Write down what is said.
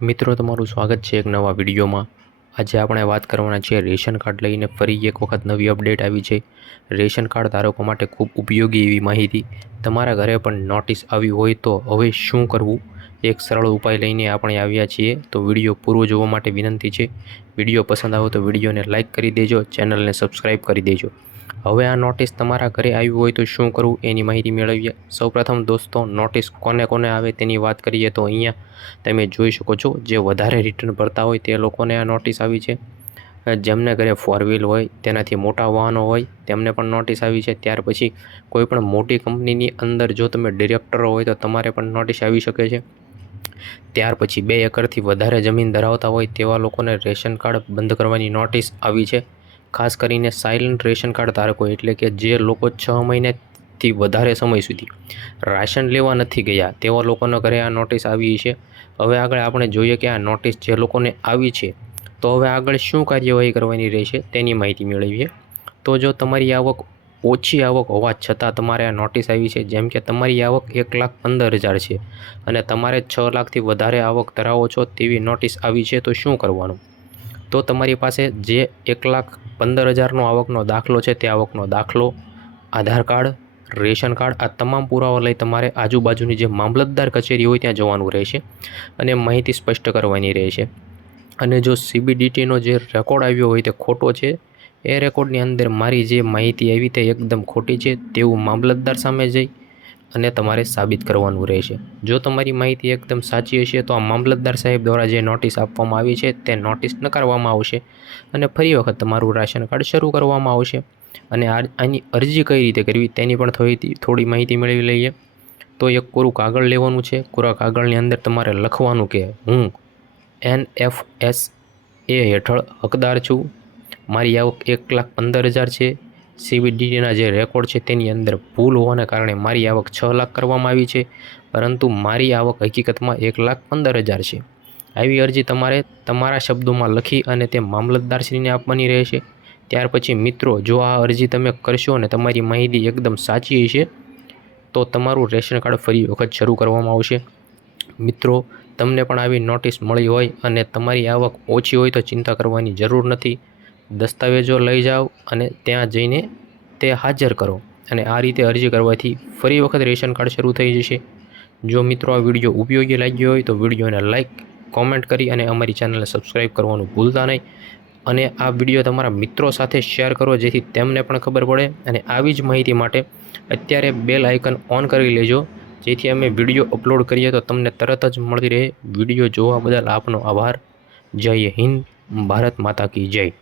મિત્રો તમારું સ્વાગત છે એક નવા વિડીયોમાં। આજે આપણે વાત કરવાના છે રેશન કાર્ડ લઈને ફરી એક વખત નવી અપડેટ આવી છે। રેશન કાર્ડ ધારકો માટે ખૂબ ઉપયોગી એવી માહિતી। તમારા ઘરે પણ નોટિસ આવી હોય તો હવે શું કરવું, એક સરળ ઉપાય લઈને આપણે આવ્યા છીએ। તો વિડીયો પૂરો જોવા માટે વિનંતી છે। વિડીયો પસંદ આવે તો વિડીયોને લાઇક કરી દેજો, ચેનલને સબસ્ક્રાઈબ કરી દેજો। હવે આ નોટિસ તમારા ઘરે આવી હોય તો શું કરવું એની માહિતી મેળવીએ। સૌપ્રથમ દોસ્તો, નોટિસ કોને કોને આવે તેની વાત કરીએ તો અહીંયા તમે જોઈ શકો છો, જે વધારે રિટર્ન ભરતા હોય તે લોકોને આ નોટિસ આવી છે। જેમને ઘરે 4 વ્હીલ હોય, તેનાથી મોટા વાહનો હોય તેમને પણ નોટિસ આવી છે। ત્યાર પછી કોઈપણ મોટી કંપનીની અંદર જો તમે ડિરેક્ટર હોય તો તમારે પણ નોટિસ આવી શકે છે। ત્યાર પછી 2 એકરથી વધારે જમીન ધરાવતા હોય તેવા લોકોને રેશન કાર્ડ બંધ કરવાની નોટિસ આવી છે। ખાસ કરીને સાયલન્ટ રેશન કાર્ડ ધારકો, એટલે કે જે લોકો 6 મહિનાથી વધારે સમય સુધી રાશન લેવા નથી ગયા તેવા લોકોના ઘરે આ નોટિસ આવી છે। હવે આગળ આપણે જોઈએ કે આ નોટિસ જે લોકોને આવી છે તો હવે આગળ શું કાર્યવાહી કરવાની રહેશે તેની માહિતી મેળવીએ। તો જો તમારી આવક ઓછી આવક હોવા છતાં તમારે આ નોટિસ આવી છે, જેમ કે તમારી આવક 1,15,000 છે અને તમારે 6 લાખથી વધારે આવક ધરાવો છો તેવી નોટિસ આવી છે, તો શું કરવાનું? તો તમારી પાસે જે 1,15,000નો આવકનો દાખલો છે તે આવકનો દાખલો, આધાર કાર્ડ, રેશન કાર્ડ, આ તમામ પુરાવા લઈ તમારે આજુબાજુની જે મામલતદાર કચેરી હોય ત્યાં જવાનું રહેશે અને માહિતી સ્પષ્ટ કરવાની રહેશે। અને જો CBDTનો જે રેકોર્ડ આવ્યો હોય તે ખોટો છે, એ રેકોર્ડની અંદર મારી જે માહિતી આવી તે એકદમ ખોટી છે તેવું મામલતદાર સામે જઈ અને તમારે સાબિત કરવાનું રહેશે। જો તમારી માહિતી એકદમ સાચી હશે તો આ મામલતદાર સાહેબ દ્વારા જે નોટિસ આપવામાં આવી છે તે નોટિસ નકારવામાં આવશે અને ફરી વખત તમારું રાશન કાર્ડ શરૂ કરવામાં આવશે। અને આની અરજી કઈ રીતે કરવી તેની પણ થોડી માહિતી મેળવી લઈએ। તો એક કોરું કાગળ લેવાનું છે। કોરા કાગળની અંદર તમારે લખવાનું કે હું NFSA હેઠળ હકદાર છું, મારી આવક 1,15,000 છે। CBDTના જે રેકોર્ડ છે તેની અંદર ભૂલ હોવાને કારણે મારી આવક 6 લાખ કરવામાં આવી છે, પરંતુ મારી આવક હકીકતમાં 1,15,000 છે। આવી અરજી તમારે તમારા શબ્દોમાં લખી અને તે મામલતદારશ્રીને આપવાની રહેશે। ત્યાર પછી મિત્રો, જો આ અરજી તમે કરશો અને તમારી માહિતી એકદમ સાચી હશે તો તમારું રેશન કાર્ડ ફરી વખત શરૂ કરવામાં આવશે। મિત્રો, તમને પણ આવી નોટિસ મળી હોય અને તમારી આવક ઓછી હોય તો ચિંતા કરવાની જરૂર નથી। દસ્તાવેજો લઈ જાઓ અને ત્યાં જઈને તે હાજર કરો અને આ રીતે અરજી કરવાથી ફરી વખત રેશન કાર્ડ શરૂ થઈ જશે। જો મિત્રો આ વિડીયો ઉપયોગી લાગ્યો હોય તો વિડીયોને લાઇક, કોમેન્ટ કરી અને અમારી ચેનલને સબસ્ક્રાઈબ કરવાનું ભૂલતા નહીં। અને આ વિડીયો તમારા મિત્રો સાથે શેર કરો જેથી તેમને પણ ખબર પડે। અને આવી જ માહિતી માટે અત્યારે બેલ આઇકન ઓન કરી લેજો, જેથી અમે વિડીયો અપલોડ કરીએ તો તમને તરત જ મળી રહે। વિડીયો જોવા બદલ આપનો આભાર। જય હિન્દ, ભારત માતા કી જય।